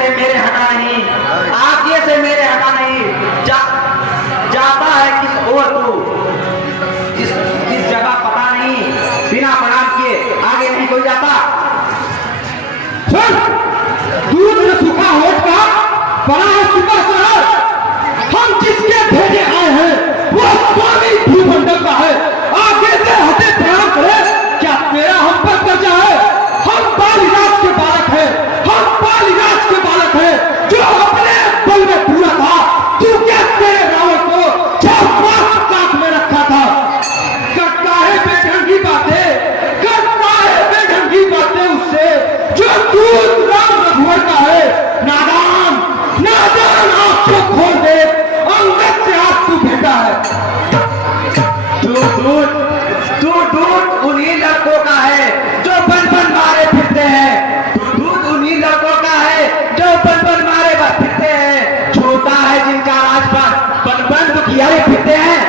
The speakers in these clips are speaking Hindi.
से मेरे हटा नहीं, आगे से मेरे हटा नहीं, जाता है किस ओर तू, जिस जगह पता नहीं, बिना प्रणाम किए आगे नहीं कोई जाता। दूध में सूखा होठ का बड़ा है सुबह शहर, हम जिसके भेजे आए हैं वो स्वामी भूमंडल का है, आगे से हटे प्रणाम करे, क्या तेरा हम पर कर्जा है? हम बालीराज के बालक हैं, हम बालीराज के बालक हैं, जो अपने बल में पूरा था, तू क्या तेरे रावण को 6 मास काट में रखा था? करता है बेढंगी बातें, करता है बेढंगी बातें उससे जो दूध राम रघुवर का है। नादान नादान आंखों खोल दे, अंगद से आज तू भेटा है। दूध उन्हीं लड़कों का है जो बन बन मारे फिरते हैं, दूध उन्हीं लड़कों का है जो बन बन मारे फिरते हैं, छोटा है जिनका राजपाट बन बन दुखियारे फिरते हैं।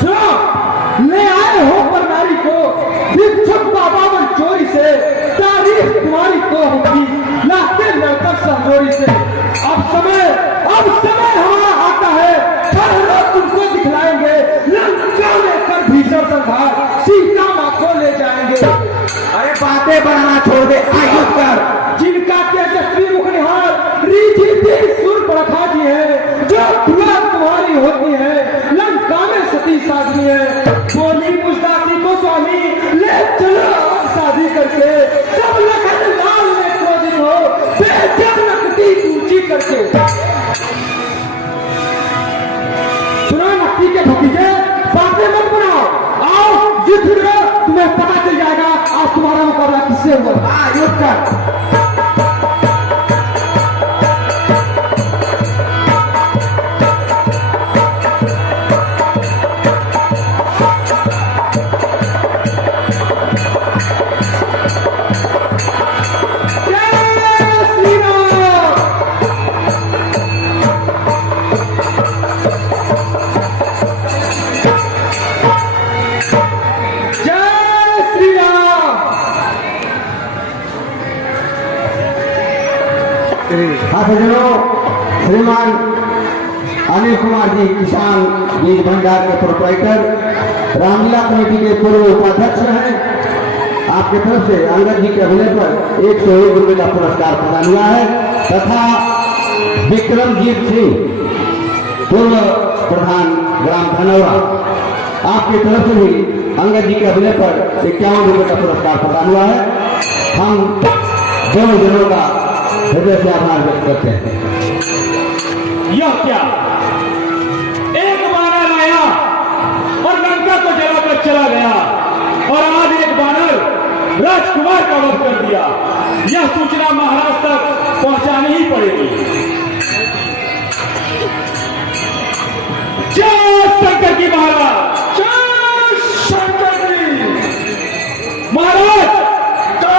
सुनो, ले आए हो पर नारी को भिक्षुक बाबावन चोरी से, तारीफ तुम्हारी को होगी लाते लड़कर सहजोरी से। अब समय हमारा आता है, हर रोज तुमको दिखलाएंगे, लंका लेकर भीषण संहार सीता माँ को ले जाएंगे। अरे बातें बनाना छोड़ दे, आगे कर। जिनका तेजस्वी मुख निहार रीति सुर प्रखा जी है, जो दुआ तुम्हारी होती है लंका में सती साधनी है। बोली मुझदासी को स्वामी ले चलो शादी करके, सब लखन लाल में क्रोधित हो बेजब नकदी ऊंची करके। सुनो नकदी के भतीजे, बातें मत बनाओ, आओ युद्ध करो, तुम्हें पता चल जाएगा आज तुम्हारा मुकाबला किससे हुआ। युद्ध कर। श्रीमान अनिल कुमार जी किसान बीज भंडार के प्रोप्राइटर, रामलीला कमेटी के पूर्व उपाध्यक्ष हैं, आपकी तरफ से अंगद जी के अभिनय पर 101 रुपये का पुरस्कार प्रदान हुआ है, तथा विक्रमजीत सिंह पूर्व प्रधान ग्राम धनौरा, आपकी तरफ से भी अंगद जी के अभिनय पर 51 रुपये का पुरस्कार प्रदान हुआ है। हम दोनों जनों का हृदय से आभार व्यक्त करते हैं। यह क्या, एक बानर आया और लंका को जलाकर चला गया, और आज एक बानर राजकुमार का वध कर दिया। यह सूचना महाराज तक पहुंचानी ही पड़ेगी। जय शंकर की महाराज, जय शंकर की महाराज। तो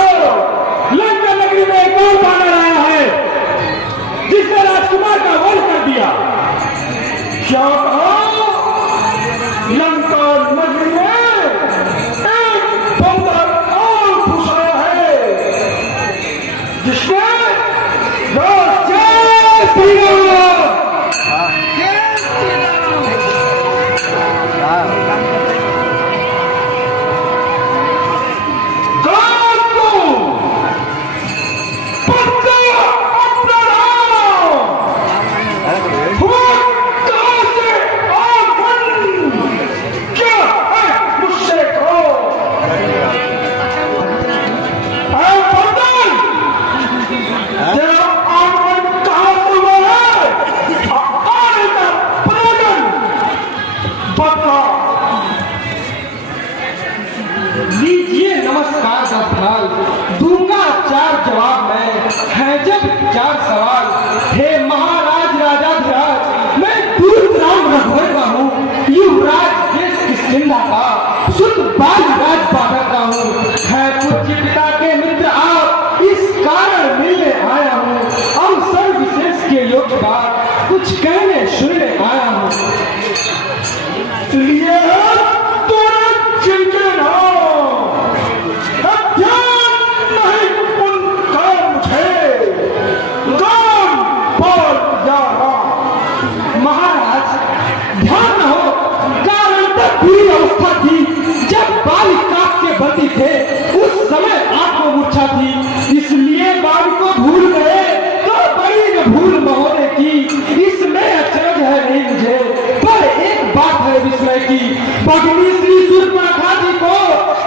लंका नगरी में एक और बानर आया है जिसने राजकुमार का वध कर दिया। क्या कहा? लंका नगरी में एक बानर और घुस आया है जिसने जय श्री राम। लीजिए नमस्कार का थाल, दूंगा 4 जवाब मैं, है जब 4 सवाल। हे महाराज राजाधिराज, मैं दूध राम रघुवर का हूँ, युवराज देश किष्किंधा का, शुद्ध बालीराज बादर का हूँ। है पूज्य पिता के मित्र आप, इस कारण मिलने आया हूँ। अवसर विशेष के योग्य बात कुछ कहने सुनने आया हूँ। चिंतन हो, ध्यान उस समय आपको मूर्छा थी, इसलिए बाल को भूल गए तो बड़ी न भूल महोदय की। इसमें अचरज है नहीं मुझे, पर एक बात है विस्मय की। भगनी श्री सूर्पणखा जी को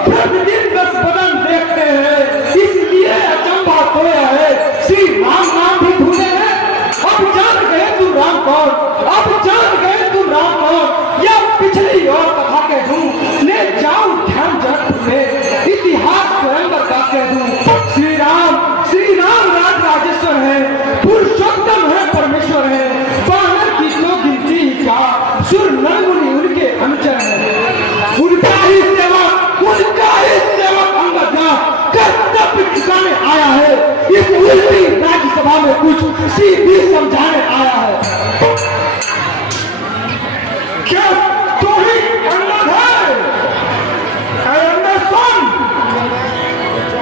प्रतिदिन 10 बदन देखते हैं, इसलिए अचंभा सोया है। श्री राम नाम भी भूले हैं, अब जान गए तुम राम कौन, अब जान गए तुम राम कौन। या पिछली और कथा कह दूं, ले जाऊं ध्यान जगत में, इतिहास स्वयं का कह दूं। श्री राम राज राजेश्वर है, पुरुषोत्तम है, परमेश्वर है। बानर की तो गिनती ही क्या, सुर नर मुनि उनके अनुचर है। उनका ही सेवक अंगद कर्तव्य ठिकाने आया है। इस उल्टी राज्यसभा में कुछ सीधी समझाने आया है। क्या तू ही अंगद है? अंगद सुन,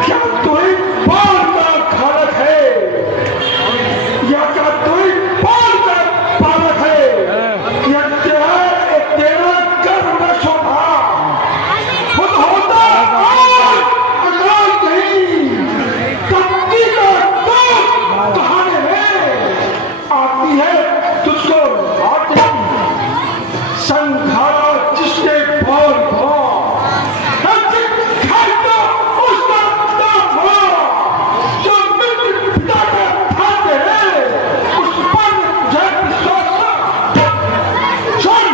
क्या तू ही बाल का खालक है या क्या तू ही बाल का पालक है? या तेरा गर्भ में शोभा खुद होता और अकाल नहीं, कत्ती का दूध कहाने में आती है तुझको आती संघारा जिसके बाल भा उसका दाम भा, जो मित्र पिता का खाते हैं उस पर जय विश्वास। सुन,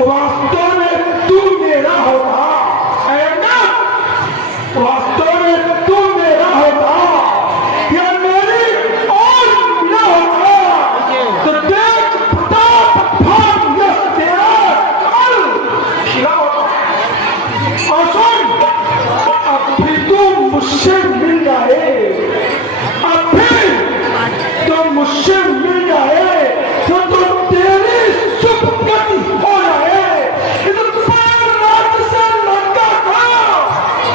वास्तव में तू मेरा होता, वास्तव में तू मेरा होता या मेरी और न होता तो देख प्रताप भाग यह तेरा कल खिला होता। और सुन, अब भी तू मुझसे मिल जाए, अब भी तो मुझसे मिल जाए तो तेरी शुभ गति हो जाए। इस पूरे राज्य से लंका का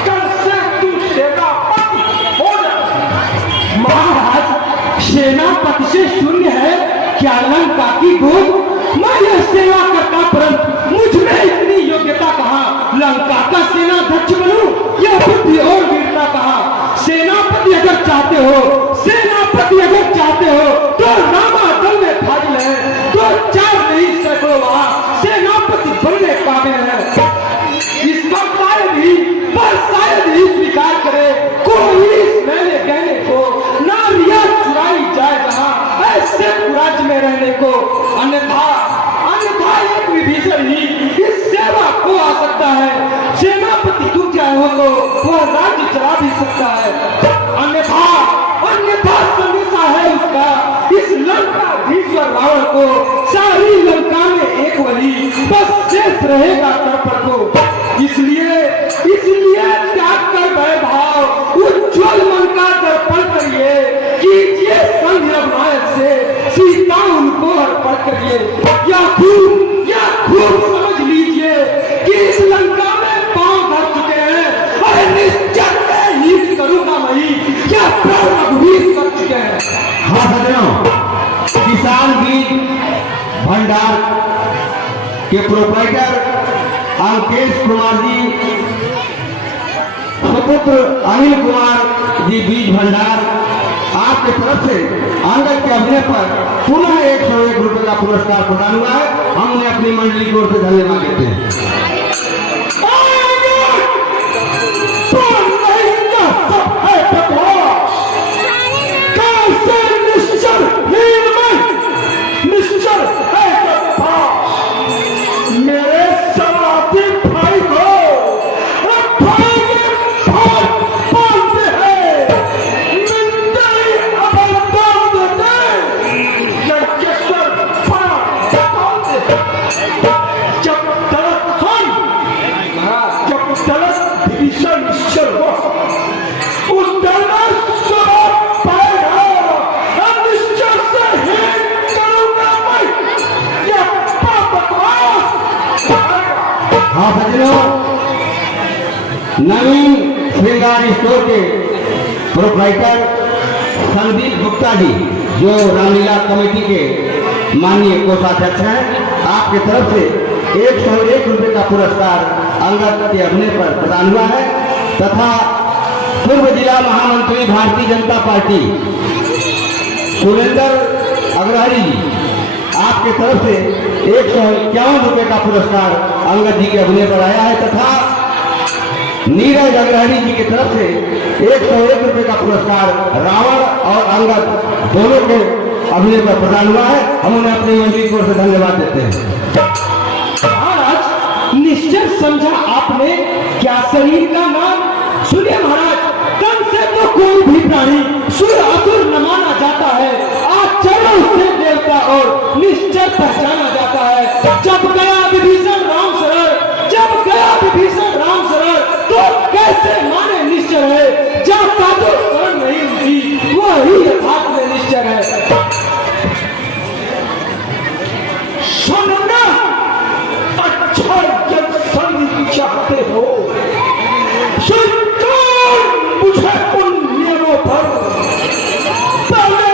कल से तू सेनापति हो जाए। महाराज, सेनापति से शून्य है क्या लंका की गोद? मैं यह सेवा करता परंतु मुझ में इतनी योग्यता कहाँ? लंका का सेनाध्यक्ष बनूं, यह बुद्धि और वीरता कहाँ? सेनापति अगर चाहते हो तो रामादल में फाजिल है, तो 4 नहीं सैकड़ों वहां सेनापति बनने काबिल है। इस पर शायद ही स्वीकार करे कोई इस मैंने कहने को, नारियां चुराई जाए जहां ऐसे राज्य में रहने को। अन्यथा एक विभीषण ही इस सेवा को आ सकता है। सेनापति तू चाहे तो वह राज्य चला भी सकता है, अन्यथा संदेशा है उसका इस लंकाधीश्वर रावण को। सारी लंका में एक वही बस शेष रहेगा तर्पण को। इसलिए त्याग कर वैभाव उज्ज्वल मन का दर्पण करिए, कीजिए संग रघुनायक से सीता उनको अर्पण करिए। या खूब समझ लीजिए कि इस लंका में पांव धर चुके हैं और निश्चय में हित करूंगा वही क्या प्राण अभिवीर कर चुके हैं। हाँ सज्जनों, किसान बीज भंडार के प्रोप्राइटर अंकेश कुमार जी, सुपुत्र अनिल कुमार जी बीज भंडार, आपके तरफ से अंगद के अभिनय पर पुनः 101 रुपए का पुरस्कार प्रदान हुआ है। हम उन्हें अपनी मंडली की ओर से धन्यवाद देते हैं। मेरे समाधि भाई को हाँ सज्जनों, नवीन श्रृंगार स्टोर के प्रोप्राइटर संदीप गुप्ता जी, जो रामलीला कमेटी के माननीय कोषाध्यक्ष हैं, आपके तरफ से 101 रुपए का पुरस्कार अंगद के अभिनय पर प्रदान हुआ है। तथा पूर्व जिला महामंत्री भारतीय जनता पार्टी सुरेंद्र अग्रहरी जी, आपके तरफ से 151 रुपये का पुरस्कार अंगद जी के अभिनय पर आया है तथा नीरज अग्रहरी जी की तरफ से 101 रुपये का पुरस्कार रावण और अंगद दोनों के अभिनय पर प्रदान हुआ है। हम उन्हें अपनी मंडली की ओर से धन्यवाद देते हैं। महाराज निश्चय समझा आपने क्या शरीर का नाम? सुनिए महाराज, तन से तो कोई भी प्राणी सुर असुर न माना जाता है, आचरण से देवता और निश्चय पहचाना जाता है। जब गया विभीषण राम शरण, जब गया विभीषण राम शरण, तो कैसे माने निश्चय है? जाता जो शरण नहीं उनकी, वही यथार्थ में निश्चय है। सुनना अच्छा जब संग चाहते हो, मुझे उन नियमों पर पहले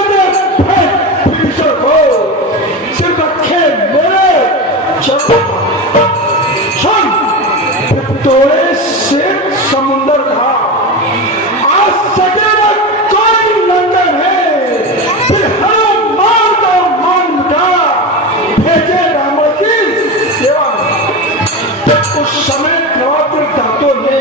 विभीषण को सिर्फ रखे मेरे तोड़े से समुंदर था, आज सजेगा कोई लंदन है, फिर हर मान दो मान उठा, भेजे रावण की सेवा। उस समय नवापुर दांतों ने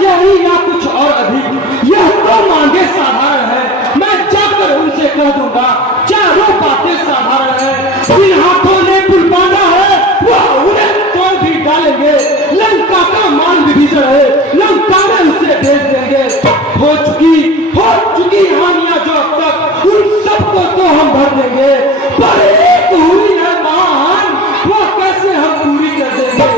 यही या कुछ और अधिक, यह तो मांगे साधारण है। मैं जाकर उनसे कह दूंगा चारों बातें साधारण है। इन हाथों ने पुल बांधा है, वह उन्हें तोड़ भी डालेंगे। लंका का मान विभीषण है, लंका में उसे भेज देंगे। हो चुकी हानियां जो अब तक, उन सबको तो हम भर देंगे, पर एक हुई है महान, वह कैसे हम पूरी कर देंगे?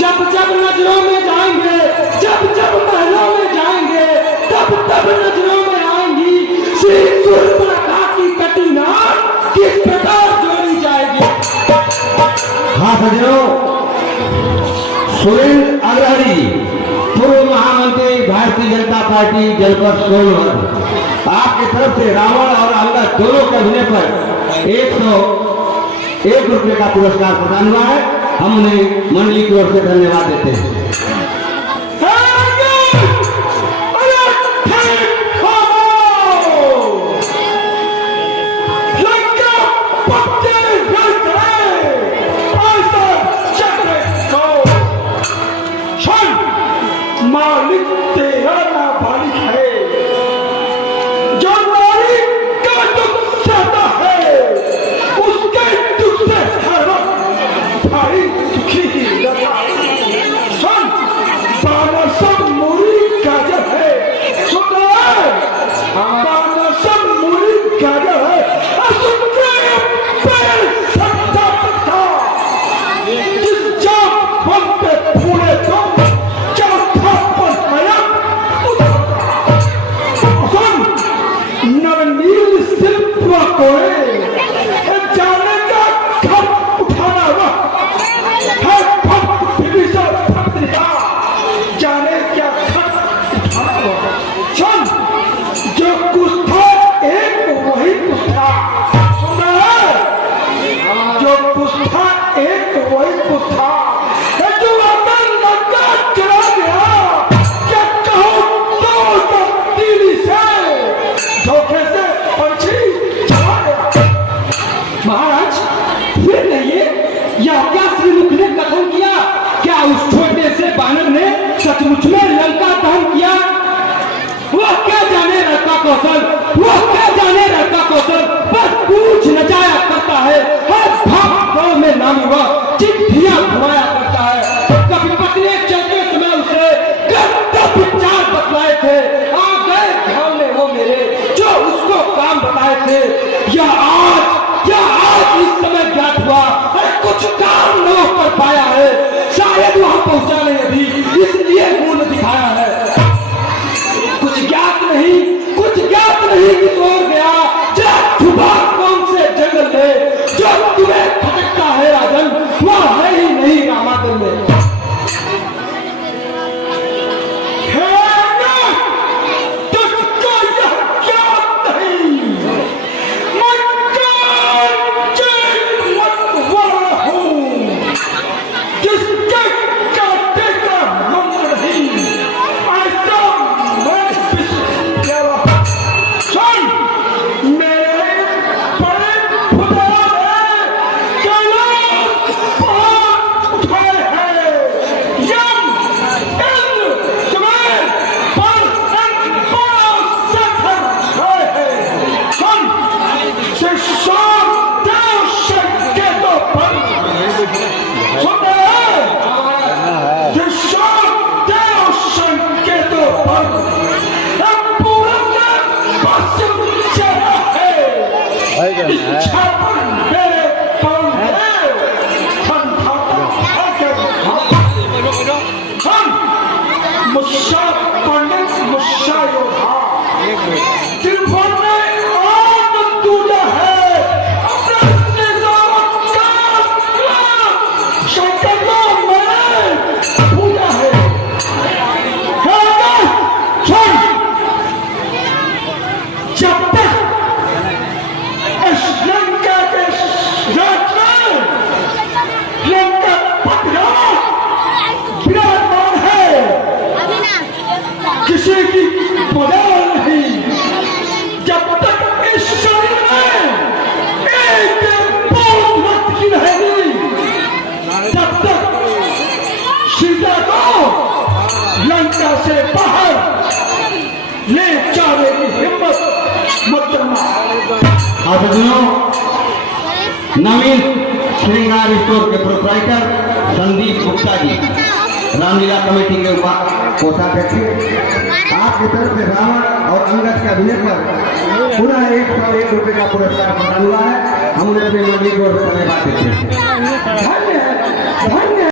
जब जब नजरों में जाएंगे, जब जब महलों में जाएंगे, तब तब नजरों में आएंगी श्री सूर्पणखा की कटिना किस प्रकार जोड़ी जाएगी। हाँ सज्जनों, सुरेंद्र अग्रहरी जी, पूर्व महामंत्री भारतीय जनता पार्टी जनपद सोनभद्र, आपकी तरफ से रावण और अंगद दोनों के अभिनय पर 101 रुपये का पुरस्कार प्रदान हुआ है। हम उन्हें मंडली की ओर से धन्यवाद देते हैं। मालिक तेरा ना मालिक है, जो मालिक का दुख सहता है, उसके दुख से हर वक्त भारी दुखी ही रहता है। सुन, बाबा सब मूरी गाजर है, सुन बाबा सब मूरी गाजर है, असुखे पैर सकता पत्ता, जिस जाम बम पे फूले तो जाने का घर उठाना हुआ है, जाने क्या घर उठाना हुआ। सुन, जो कुछ था एक वही कुछ था, सुना है? जो कुछ था एक वही कुछ था, जो अगर लंका चला गया, क्या कहो तो तब्दीली से धोखे से पंछी चला गया। महाराज फिर नहीं, यह क्या श्रीमुख ने कथन किया? क्या उस छोटे से बानर ने सचमुच में लंका दहन किया? वह क्या जाने रहता कौशल, वह क्या जाने रहता कौशल, बस पूछ नचाया करता है, हर भाग गांव में नामी वह चिट्ठियां घुमाया करता है। कभी पत्नी चलते समय उसे कर्तव्य विचार बतलाए थे, आ गए ध्यान में वो मेरे जो उसको काम बताए थे। यह आज इस समय ज्ञात हुआ, अरे कुछ काम न कर पाया है, शायद वहां पहुंचा नहीं अभी, इसलिए मुंह दिखाया है। कुछ ज्ञात नहीं कि और गया, जा छुपा कौन से जंगल में, जो तुम्हें भटकता है राजन, वह है ही नहीं रामागढ़ में। तुझको यह इच्छा पर मेरे पाँव हम मुस्सा पंडित मुस्सा योद्धा त्रिभुवन में आनंद दूजा है अपने शंकर में पूजा है जब तक इस लंका के राज में लंका पतिया विराजमान है किसी की बदल नहीं जब तक इस शरीर में एक बहुत वक्त की रहेगी तब तक सीता को लंका से बाहर ले जाने की हिम्मत मत करना। और सज्जनों, नवीन श्रृंगार स्टोर के प्रोप्राइटर संदीप गुप्ता जी, रामलीला कमेटी के कोषाध्यक्ष, आपकी तरफ से रावण और अंगद का अभिनय कर पुनः 101 रुपये का पुरस्कार प्रदान हुआ है। हम उन्हें अपने मंडी को धन्यवाद देते हैं। धन्य है, धन्य।